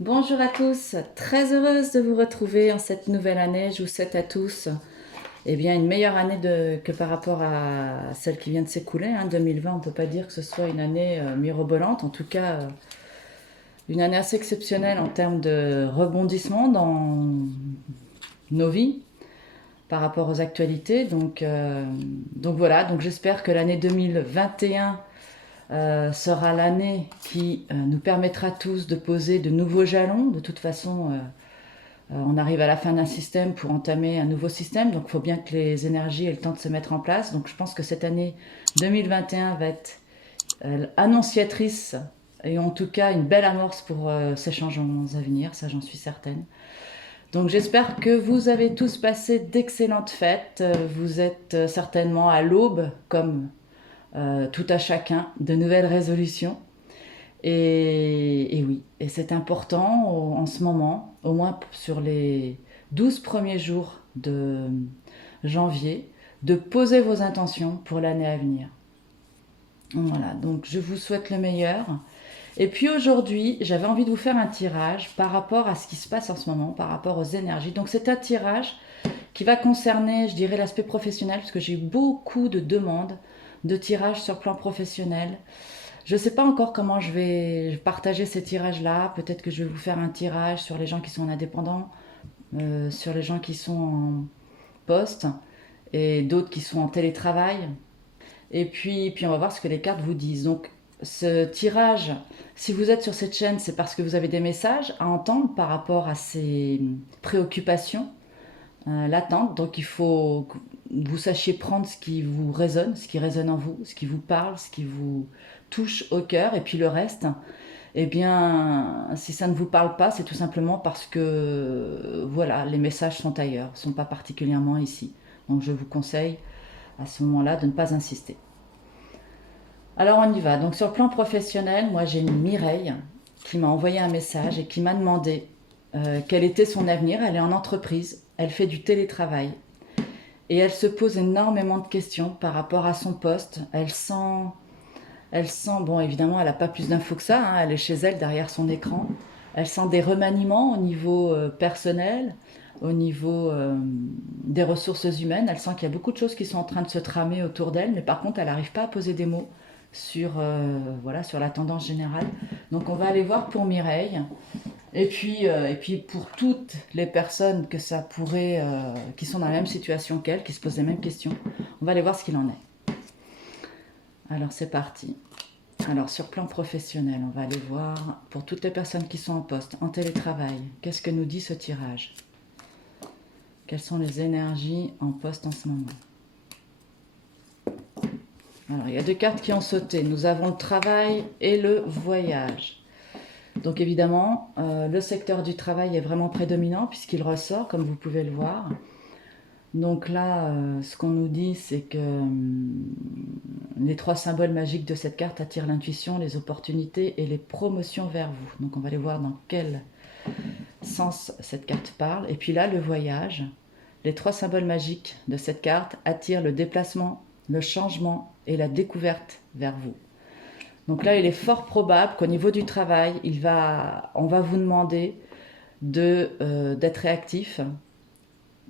Bonjour à tous, très heureuse de vous retrouver en cette nouvelle année. Je vous souhaite à tous une meilleure année que par rapport à celle qui vient de s'écouler. 2020, on ne peut pas dire que ce soit une année mirobolante, en tout cas une année assez exceptionnelle en termes de rebondissement dans nos vies par rapport aux actualités. Donc voilà, donc j'espère que l'année 2021 sera l'année qui nous permettra tous de poser de nouveaux jalons. De toute façon, on arrive à la fin d'un système pour entamer un nouveau système, donc il faut bien que les énergies aient le temps de se mettre en place. Donc je pense que cette année 2021 va être annonciatrice et en tout cas une belle amorce pour ces changements à venir, ça j'en suis certaine. Donc j'espère que vous avez tous passé d'excellentes fêtes. Vous êtes certainement à l'aube, comme tout à chacun, de nouvelles résolutions. Et oui, et c'est important en ce moment, au moins sur les 12 premiers jours de janvier, de poser vos intentions pour l'année à venir. Voilà, donc je vous souhaite le meilleur. Et puis aujourd'hui, j'avais envie de vous faire un tirage par rapport à ce qui se passe en ce moment, par rapport aux énergies. Donc c'est un tirage qui va concerner, je dirais, l'aspect professionnel, parce que j'ai eu beaucoup de demandes de tirages sur le plan professionnel. Je ne sais pas encore comment je vais partager ces tirages-là. Peut-être que je vais vous faire un tirage sur les gens qui sont indépendants, sur les gens qui sont en poste et d'autres qui sont en télétravail. Et puis on va voir ce que les cartes vous disent. Donc ce tirage, si vous êtes sur cette chaîne, c'est parce que vous avez des messages à entendre par rapport à ces préoccupations latentes. Donc il faut que vous sachiez prendre ce qui vous résonne, ce qui résonne en vous, ce qui vous parle, ce qui vous touche au cœur. Et puis le reste, eh bien, si ça ne vous parle pas, c'est tout simplement parce que voilà, les messages sont ailleurs, ne sont pas particulièrement ici. Donc je vous conseille à ce moment-là de ne pas insister. Alors on y va. Donc sur le plan professionnel, moi j'ai une Mireille qui m'a envoyé un message et qui m'a demandé quel était son avenir. Elle est en entreprise, elle fait du télétravail et elle se pose énormément de questions par rapport à son poste. Elle sent, bon évidemment elle n'a pas plus d'infos que ça, elle est chez elle derrière son écran. Elle sent des remaniements au niveau personnel, au niveau des ressources humaines. Elle sent qu'il y a beaucoup de choses qui sont en train de se tramer autour d'elle, mais par contre elle n'arrive pas à poser des mots voilà, sur la tendance générale. Donc on va aller voir pour Mireille. Et puis pour toutes les personnes que ça pourrait, qui sont dans la même situation qu'elle, qui se posent les mêmes questions, on va aller voir ce qu'il en est. Alors c'est parti. Alors sur plan professionnel, on va aller voir pour toutes les personnes qui sont en poste, en télétravail, qu'est-ce que nous dit ce tirage? Quelles sont les énergies en poste en ce moment? Alors il y a deux cartes qui ont sauté. Nous avons le travail et le voyage. Donc évidemment, le secteur du travail est vraiment prédominant puisqu'il ressort, comme vous pouvez le voir. Donc là, ce qu'on nous dit, c'est que les trois symboles magiques de cette carte attirent l'intuition, les opportunités et les promotions vers vous. Donc on va aller voir dans quel sens cette carte parle. Et puis là, le voyage. Les trois symboles magiques de cette carte attirent le déplacement, le changement et la découverte vers vous. Donc là, il est fort probable qu'au niveau du travail, on va vous demander d'être réactif,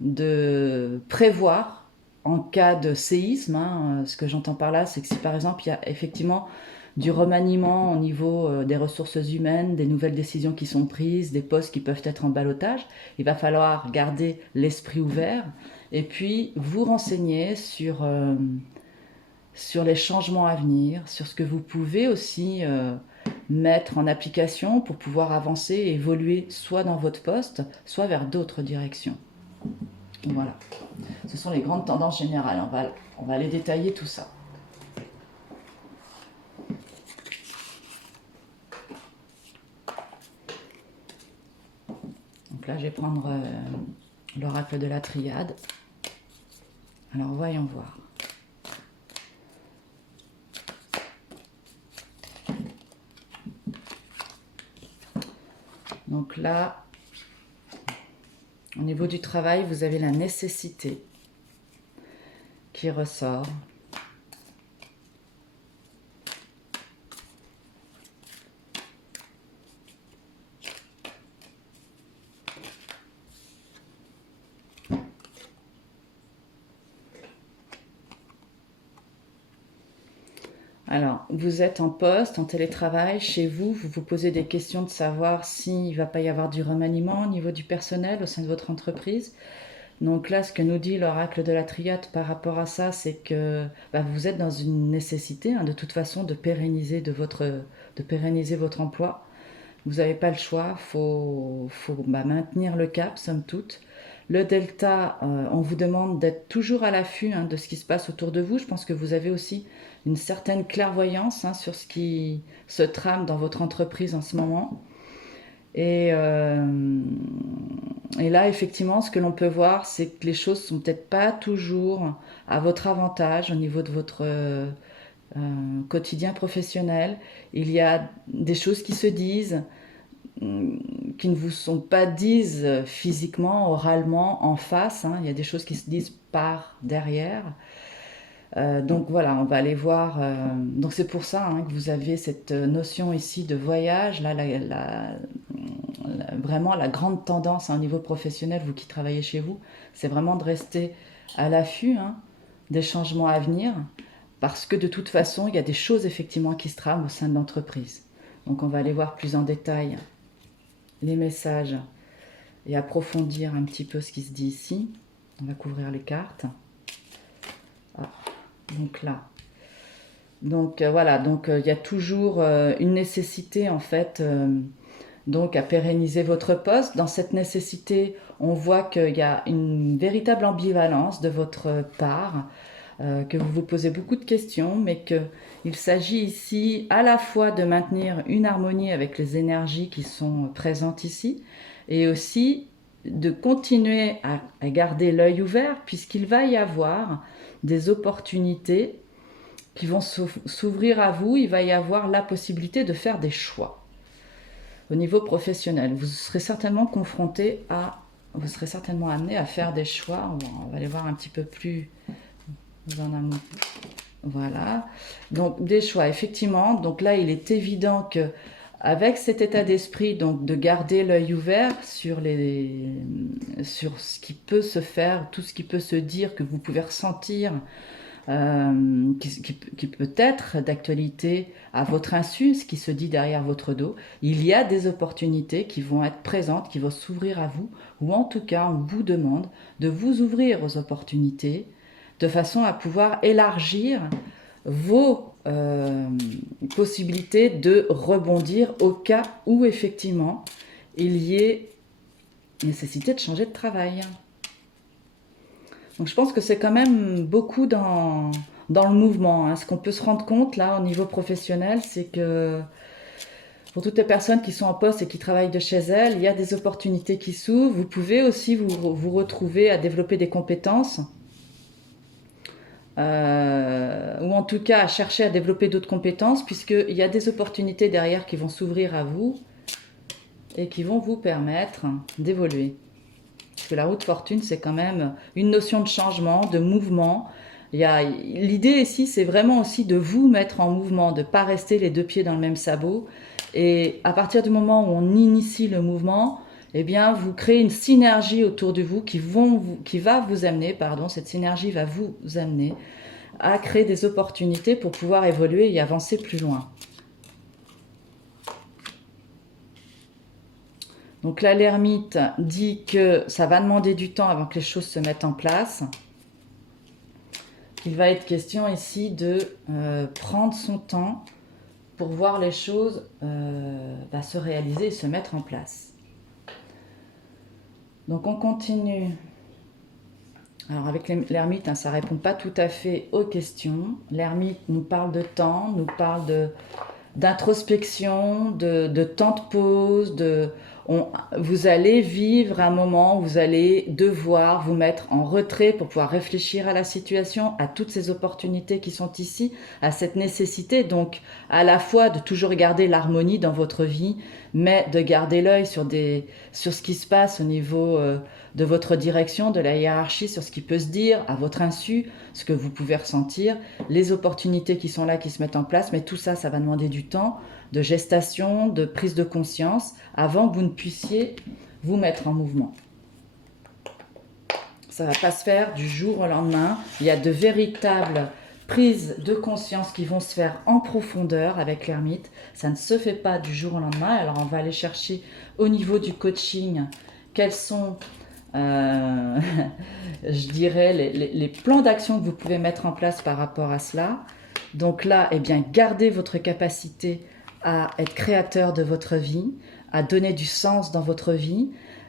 de prévoir en cas de séisme. Ce que j'entends par là, c'est que si par exemple il y a effectivement du remaniement au niveau des ressources humaines, des nouvelles décisions qui sont prises, des postes qui peuvent être en ballottage, il va falloir garder l'esprit ouvert et puis vous renseigner sur les changements à venir, sur ce que vous pouvez aussi mettre en application pour pouvoir avancer et évoluer soit dans votre poste, soit vers d'autres directions. Voilà. Ce sont les grandes tendances générales. On va aller détailler tout ça. Donc là, je vais prendre l'oracle de la triade. Alors, voyons voir. Donc là, au niveau du travail, vous avez la nécessité qui ressort. Alors, vous êtes en poste, en télétravail, chez vous, vous vous posez des questions de savoir s'il ne va pas y avoir du remaniement au niveau du personnel au sein de votre entreprise. Donc là, ce que nous dit l'oracle de la triade par rapport à ça, c'est que vous êtes dans une nécessité, de toute façon, de pérenniser votre emploi. Vous n'avez pas le choix, faut maintenir le cap, somme toute. Le delta, on vous demande d'être toujours à l'affût de ce qui se passe autour de vous. Je pense que vous avez aussi une certaine clairvoyance sur ce qui se trame dans votre entreprise en ce moment. Et là, effectivement, ce que l'on peut voir, c'est que les choses sont peut-être pas toujours à votre avantage au niveau de votre quotidien professionnel. Il y a des choses qui se disent, qui ne vous sont pas dites physiquement, oralement, en face. Il y a des choses qui se disent par derrière. Donc voilà, on va aller voir. Donc c'est pour ça que vous avez cette notion ici de voyage. Là, vraiment la grande tendance au niveau professionnel, vous qui travaillez chez vous, c'est vraiment de rester à l'affût des changements à venir, parce que de toute façon, il y a des choses effectivement qui se trament au sein de l'entreprise. Donc on va aller voir plus en détail les messages et approfondir un petit peu ce qui se dit ici. On va couvrir les cartes. Donc là. Donc voilà, donc il y a toujours une nécessité en fait donc à pérenniser votre poste. Dans cette nécessité, on voit qu'il y a une véritable ambivalence de votre part, que vous vous posez beaucoup de questions, mais qu'il s'agit ici à la fois de maintenir une harmonie avec les énergies qui sont présentes ici, et aussi de continuer à garder l'œil ouvert, puisqu'il va y avoir des opportunités qui vont s'ouvrir à vous. Il va y avoir la possibilité de faire des choix au niveau professionnel. Vous serez certainement vous serez certainement amené à faire des choix. On va aller voir un petit peu plus en amont. Voilà. Donc des choix, effectivement. Donc là, il est évident que avec cet état d'esprit, donc de garder l'œil ouvert sur ce qui peut se faire, tout ce qui peut se dire, que vous pouvez ressentir, qui peut être d'actualité à votre insu, ce qui se dit derrière votre dos. Il y a des opportunités qui vont être présentes, qui vont s'ouvrir à vous, ou en tout cas, on vous demande de vous ouvrir aux opportunités, de façon à pouvoir élargir vos possibilités de rebondir au cas où effectivement il y ait nécessité de changer de travail. Donc je pense que c'est quand même beaucoup dans le mouvement. Ce qu'on peut se rendre compte là au niveau professionnel, c'est que pour toutes les personnes qui sont en poste et qui travaillent de chez elles, il y a des opportunités qui s'ouvrent. Vous pouvez aussi vous retrouver à développer des compétences, ou en tout cas à chercher à développer d'autres compétences, puisqu'il y a des opportunités derrière qui vont s'ouvrir à vous et qui vont vous permettre d'évoluer. Parce que la roue de fortune, c'est quand même une notion de changement, de mouvement. L'idée ici, c'est vraiment aussi de vous mettre en mouvement, de ne pas rester les deux pieds dans le même sabot. Et à partir du moment où on initie le mouvement, eh bien, vous créez une synergie autour de vous qui va vous amener, cette synergie va vous amener à créer des opportunités pour pouvoir évoluer et avancer plus loin. Donc là, l'ermite dit que ça va demander du temps avant que les choses se mettent en place. Il va être question ici de prendre son temps pour voir les choses se réaliser et se mettre en place. Donc on continue. Alors avec l'ermite, ça ne répond pas tout à fait aux questions. L'ermite nous parle de temps, nous parle d'introspection, de temps de pause, vous allez vivre un moment où vous allez devoir vous mettre en retrait pour pouvoir réfléchir à la situation, à toutes ces opportunités qui sont ici, à cette nécessité donc à la fois de toujours garder l'harmonie dans votre vie, mais de garder l'œil sur ce qui se passe au niveau de votre direction, de la hiérarchie, sur ce qui peut se dire à votre insu, ce que vous pouvez ressentir, les opportunités qui sont là, qui se mettent en place, mais tout ça, ça va demander du temps, de gestation, de prise de conscience, avant que vous ne puissiez vous mettre en mouvement. Ça ne va pas se faire du jour au lendemain. Il y a de véritables prises de conscience qui vont se faire en profondeur avec l'ermite. Ça ne se fait pas du jour au lendemain. Alors on va aller chercher au niveau du coaching quels sont, je dirais, les plans d'action que vous pouvez mettre en place par rapport à cela. Donc là, eh bien, gardez votre capacité à être créateur de votre vie, à donner du sens dans votre vie.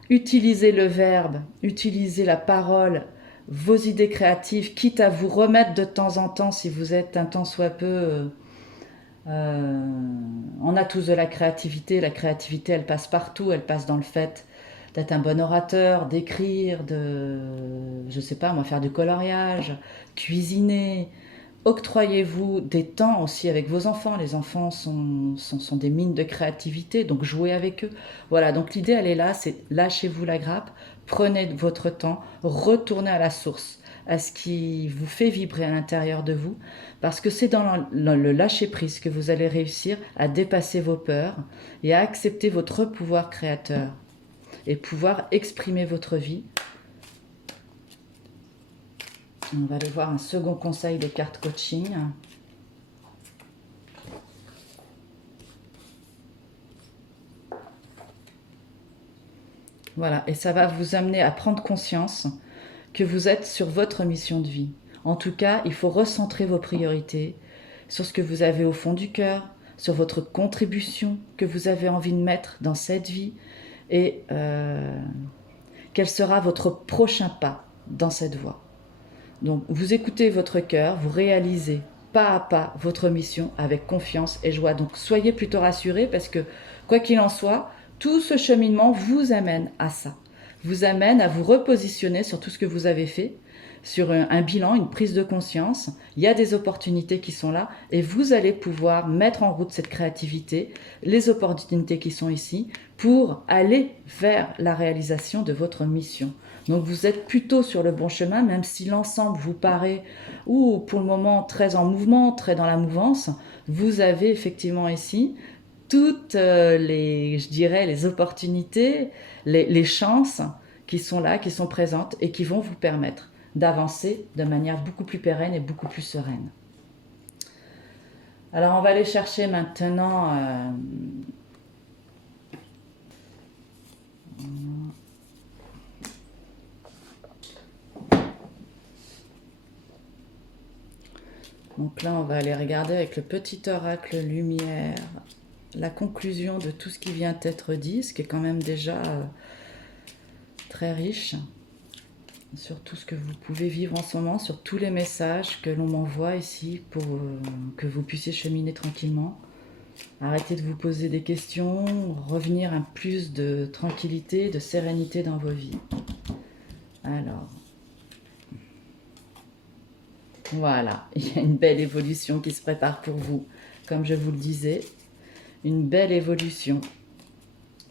Utilisez le verbe, utilisez la parole, vos idées créatives, quitte à vous remettre de temps en temps, si vous êtes un tant soit peu... on a tous de la créativité elle passe partout, elle passe dans le fait d'être un bon orateur, d'écrire, je sais pas moi, faire du coloriage, cuisiner. Octroyez-vous des temps aussi avec vos enfants. Les enfants sont des mines de créativité, donc jouez avec eux. Voilà, donc l'idée, elle est là, c'est lâchez-vous la grappe, prenez votre temps, retournez à la source, à ce qui vous fait vibrer à l'intérieur de vous, parce que c'est dans le lâcher-prise que vous allez réussir à dépasser vos peurs et à accepter votre pouvoir créateur et pouvoir exprimer votre vie. On va aller voir un second conseil des cartes coaching. Voilà, et ça va vous amener à prendre conscience que vous êtes sur votre mission de vie. En tout cas, il faut recentrer vos priorités sur ce que vous avez au fond du cœur, sur votre contribution que vous avez envie de mettre dans cette vie et quel sera votre prochain pas dans cette voie. Donc, vous écoutez votre cœur, vous réalisez pas à pas votre mission avec confiance et joie. Donc, soyez plutôt rassurés parce que, quoi qu'il en soit, tout ce cheminement vous amène à ça. Vous amène à vous repositionner sur tout ce que vous avez fait, sur un bilan, une prise de conscience. Il y a des opportunités qui sont là et vous allez pouvoir mettre en route cette créativité, les opportunités qui sont ici, pour aller vers la réalisation de votre mission. Donc vous êtes plutôt sur le bon chemin, même si l'ensemble vous paraît, ou pour le moment, très en mouvement, très dans la mouvance. Vous avez effectivement ici toutes je dirais, les opportunités, les chances qui sont là, qui sont présentes et qui vont vous permettre d'avancer de manière beaucoup plus pérenne et beaucoup plus sereine. Alors on va aller chercher maintenant... Donc là, on va aller regarder avec le petit oracle lumière la conclusion de tout ce qui vient d'être dit, ce qui est quand même déjà très riche sur tout ce que vous pouvez vivre en ce moment, sur tous les messages que l'on m'envoie ici pour que vous puissiez cheminer tranquillement. Arrêtez de vous poser des questions, revenir à plus de tranquillité, de sérénité dans vos vies. Alors... Voilà, il y a une belle évolution qui se prépare pour vous. Comme je vous le disais, une belle évolution.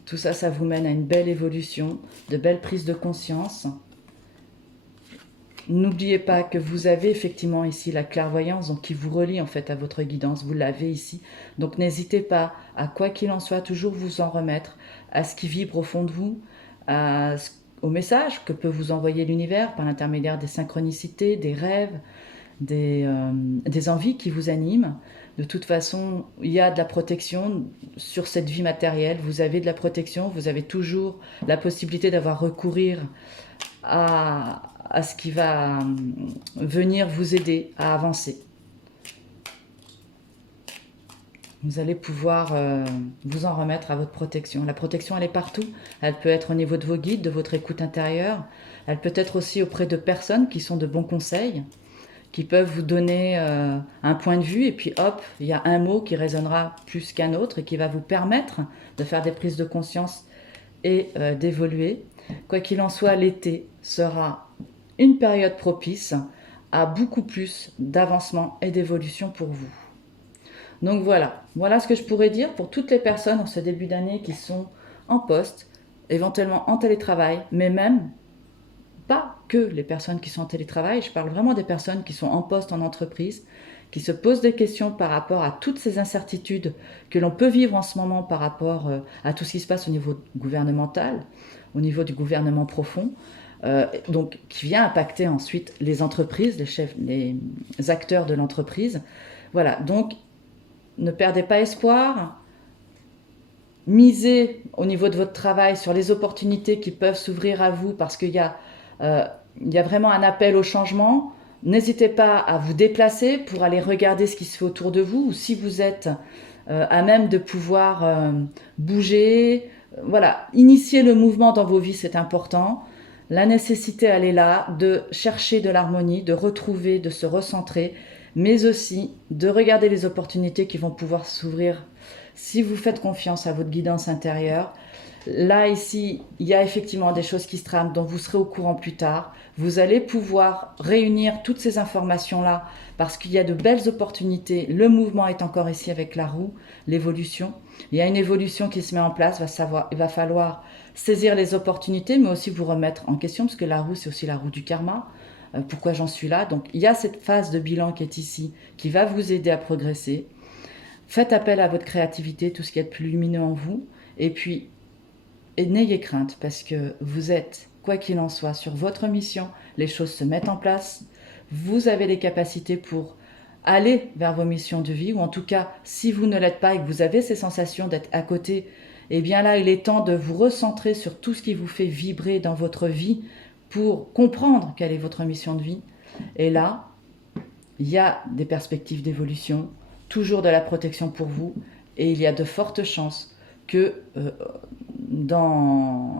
Tout ça, ça vous mène à une belle évolution, de belles prises de conscience. N'oubliez pas que vous avez effectivement ici la clairvoyance, donc qui vous relie en fait à votre guidance. Vous l'avez ici. Donc n'hésitez pas, à quoi qu'il en soit, toujours vous en remettre à ce qui vibre au fond de vous, au message que peut vous envoyer l'univers par l'intermédiaire des synchronicités, des rêves, des envies qui vous animent. De toute façon, il y a de la protection sur cette vie matérielle. Vous avez de la protection, vous avez toujours la possibilité d'avoir recourir à ce qui va venir vous aider à avancer. Vous allez pouvoir vous en remettre à votre protection. La protection, elle est partout. Elle peut être au niveau de vos guides, de votre écoute intérieure. Elle peut être aussi auprès de personnes qui sont de bons conseils, qui peuvent vous donner un point de vue, et puis hop, il y a un mot qui résonnera plus qu'un autre et qui va vous permettre de faire des prises de conscience et d'évoluer. Quoi qu'il en soit, l'été sera une période propice à beaucoup plus d'avancement et d'évolution pour vous. Donc voilà ce que je pourrais dire pour toutes les personnes en ce début d'année qui sont en poste, éventuellement en télétravail, mais même pas que les personnes qui sont en télétravail, je parle vraiment des personnes qui sont en poste en entreprise, qui se posent des questions par rapport à toutes ces incertitudes que l'on peut vivre en ce moment par rapport à tout ce qui se passe au niveau gouvernemental, au niveau du gouvernement profond. donc qui vient impacter ensuite les entreprises, les chefs, les acteurs de l'entreprise. Voilà, donc ne perdez pas espoir, misez au niveau de votre travail sur les opportunités qui peuvent s'ouvrir à vous parce il y a vraiment un appel au changement. N'hésitez pas à vous déplacer pour aller regarder ce qui se fait autour de vous, ou si vous êtes à même de pouvoir bouger. Voilà, initier le mouvement dans vos vies, c'est important. La nécessité, elle est là, de chercher de l'harmonie, de retrouver, de se recentrer, mais aussi de regarder les opportunités qui vont pouvoir s'ouvrir si vous faites confiance à votre guidance intérieure. Là, ici, il y a effectivement des choses qui se trament dont vous serez au courant plus tard. Vous allez pouvoir réunir toutes ces informations-là parce qu'il y a de belles opportunités. Le mouvement est encore ici avec la roue, l'évolution. Il y a une évolution qui se met en place. Il va falloir saisir les opportunités, mais aussi vous remettre en question parce que la roue, c'est aussi la roue du karma. Pourquoi j'en suis là? Donc, il y a cette phase de bilan qui est ici, qui va vous aider à progresser. Faites appel à votre créativité, tout ce qui est plus lumineux en vous. Et puis, n'ayez crainte parce que vous êtes, quoi qu'il en soit, sur votre mission. Les choses se mettent en place. Vous avez les capacités pour aller vers vos missions de vie, ou en tout cas, si vous ne l'êtes pas et que vous avez ces sensations d'être à côté, eh bien là, il est temps de vous recentrer sur tout ce qui vous fait vibrer dans votre vie pour comprendre quelle est votre mission de vie. Et là, il y a des perspectives d'évolution, toujours de la protection pour vous, et il y a de fortes chances que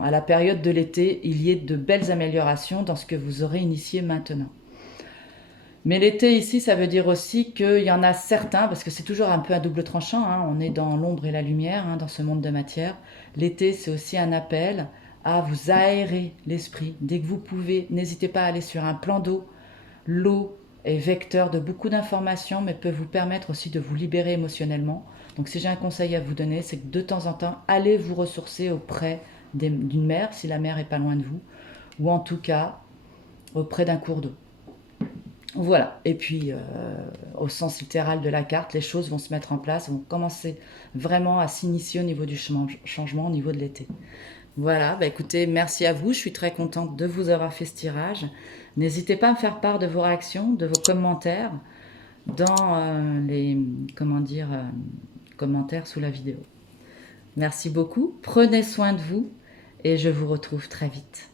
à la période de l'été, il y ait de belles améliorations dans ce que vous aurez initié maintenant. Mais l'été ici, ça veut dire aussi qu'il y en a certains, parce que c'est toujours un peu un double tranchant, hein, on est dans l'ombre et la lumière, hein, dans ce monde de matière. L'été, c'est aussi un appel à vous aérer l'esprit. Dès que vous pouvez, n'hésitez pas à aller sur un plan d'eau. L'eau est vecteur de beaucoup d'informations, mais peut vous permettre aussi de vous libérer émotionnellement. Donc si j'ai un conseil à vous donner, c'est que de temps en temps, allez vous ressourcer auprès d'une mer, si la mer est pas loin de vous, ou en tout cas auprès d'un cours d'eau. Voilà, et puis au sens littéral de la carte, les choses vont se mettre en place, vont commencer vraiment à s'initier au niveau du changement, au niveau de l'été. Voilà, bah écoutez, merci à vous, je suis très contente de vous avoir fait ce tirage. N'hésitez pas à me faire part de vos réactions, de vos commentaires dans les commentaires sous la vidéo. Merci beaucoup, prenez soin de vous et je vous retrouve très vite.